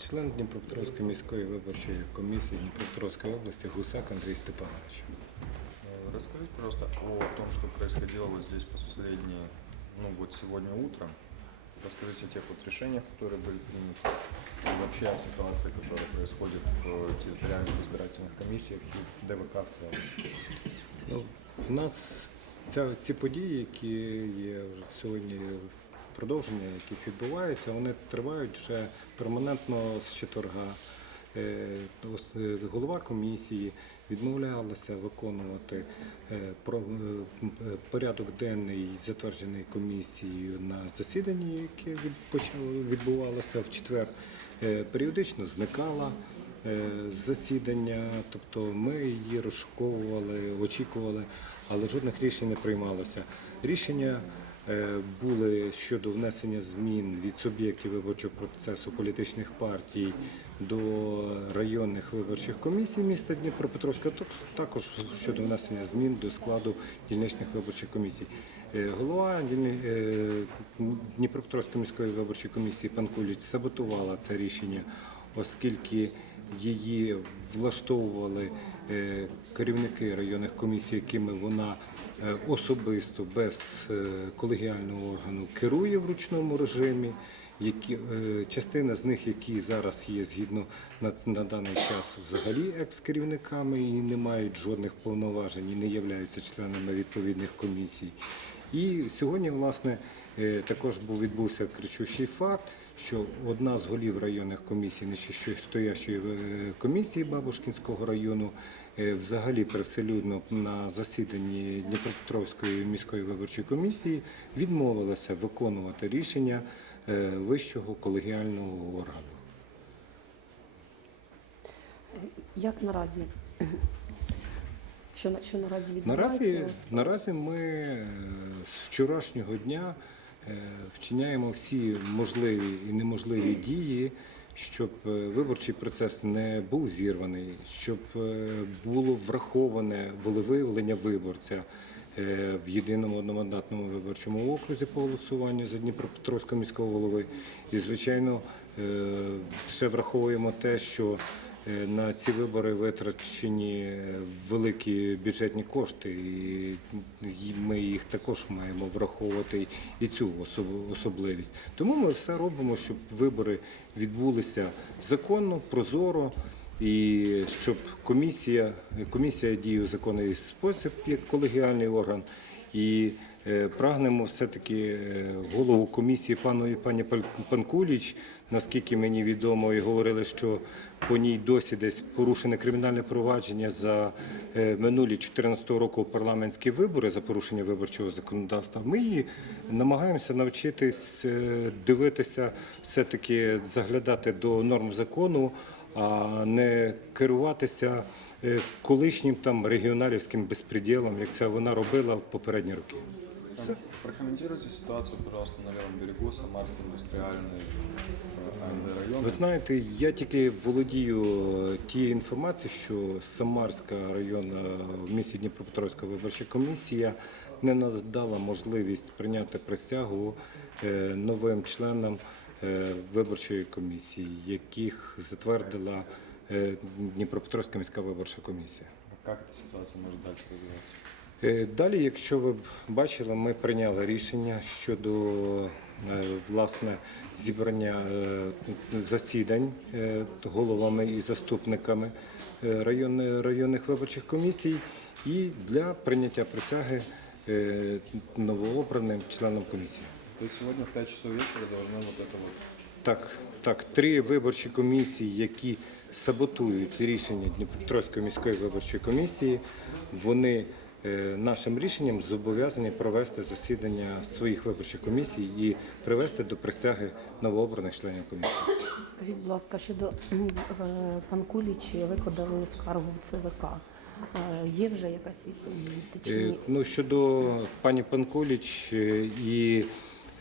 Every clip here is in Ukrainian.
член Дніпропетровської міської виборчої комісії Дніпропетровської області Гусак Андрій Степанович. Э, Расскажите, пожалуйста, о том, что происходило вот здесь последние, ну вот сегодня утром. Расскажите о тех вот решениях, которые были приняты, и вообще о ситуации, которая происходит в территориальных избирательных комиссиях и в ДВК в целом. Ну, в нас ця, ці події, які є вже сьогодні продовження, яких відбуваються, вони тривають вже перманентно з четверга. Е, е, Голова комісії відмовлялася виконувати е, порядок денний, затверджений комісією на засіданні, яке від- відбувалося в четвер. Періодично зникала засідання, тобто ми її розшуковували, очікували, але жодних рішень не приймалося. Рішення були щодо внесення змін від суб'єктів виборчого процесу політичних партій до районних виборчих комісій міста Дніпропетровська, також щодо внесення змін до складу дільничних виборчих комісій. Е, Голова е, Дніпропетровської міської виборчої комісії пан Куліч саботувала це рішення, оскільки її влаштовували е, керівники районних комісій, якими вона е, особисто без е, колегіального органу керує в ручному режимі. Які частина з них, які зараз є згідно на, на даний час, взагалі екс-керівниками і не мають жодних повноважень і не являються членами відповідних комісій. І сьогодні, власне, також був відбувся кричущий факт, що одна з голів районних комісій, нижчестоящої е, комісії Бабушкінського району, е, взагалі привселюдно на засіданні Дніпропетровської міської виборчої комісії відмовилася виконувати рішення е, вищого колегіального органу. Як наразі? Що, на- що наразі Наразі, відбувається? наразі ми е, з вчорашнього дня вчиняємо всі можливі і неможливі дії, щоб е, виборчий процес не був зірваний, щоб е, було враховане волевиявлення виборця е, в єдиному одномандатному виборчому окрузі по голосуванню за Дніпропетровського міського голови. І, звичайно, е, ще враховуємо те, що Е, На ці вибори витрачені е, великі бюджетні кошти, і ми їх також маємо враховувати і цю особливість. Тому ми все робимо, щоб вибори відбулися законно, прозоро, і щоб комісія, комісія діє у законний спосіб як колегіальний орган. І е, прагнемо все-таки е, голову комісії пану пані Пал- Панкуліч, наскільки мені відомо, і говорили, що по ній досі десь порушене кримінальне провадження за е, минулі 2014 року парламентські вибори за порушення виборчого законодавства. Ми її намагаємося навчитись е, дивитися, все-таки заглядати до норм закону, а не керуватися е, колишнім там регіоналівським безпреділом, як це вона робила в попередні роки. Все. Прокомментируйте ситуацию, пожалуйста, на левом берегу, Самарский индустриальный э, АМД район. Ви знаєте, я тільки володію е, тією інформацією, що Самарська районна в місті Дніпропетровська виборча комісія не надала можливість прийняти присягу е, новим членам е, виборчої комісії, яких затвердила е, Дніпропетровська міська виборча комісія. Как эта ситуация может дальше развиваться? Е, Далі, якщо ви б бачили, ми прийняли рішення щодо е, власне зібрання е, засідань головами і заступниками районних, районних виборчих комісій. І для прийняття присяги новообраним членам комісії. То есть сегодня в 5 часов вечера должны вот это вот. Так, так, три виборчі комісії, які саботують рішення Дніпропетровської міської виборчої комісії, вони нашим рішенням зобов'язані провести засідання своїх виборчих комісій і привести до присяги новообраних членів комісії. Скажіть, будь ласка, щодо е, пан Кулічі, ви скаргу в ЦВК. Е, Є вже якась відповідь? Е. Ну, щодо пані Панколіч е, і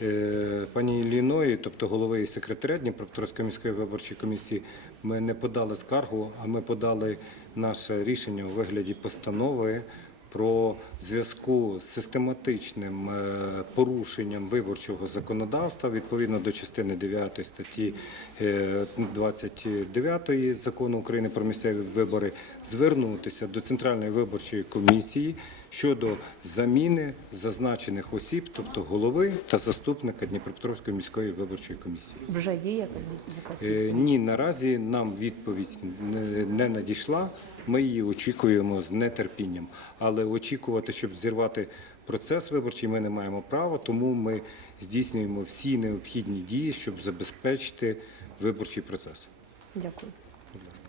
е, пані Ліної, тобто голови і секретаря Дніпропетровської міської виборчої комісії, ми не подали скаргу, а ми подали наше рішення у вигляді постанови про зв'язку з систематичним е, порушенням виборчого законодавства відповідно до частини 9 статті е, 29 закону України про місцеві вибори звернутися до Центральної виборчої комісії щодо заміни зазначених осіб, тобто голови та заступника Дніпропетровської міської виборчої комісії. Вже є якась Е? Ні, наразі нам відповідь не надійшла. Ми її очікуємо з нетерпінням. Але очікувати, щоб зірвати процес виборчий, ми не маємо права, тому ми здійснюємо всі необхідні дії, щоб забезпечити виборчий процес. Дякую. Будь ласка.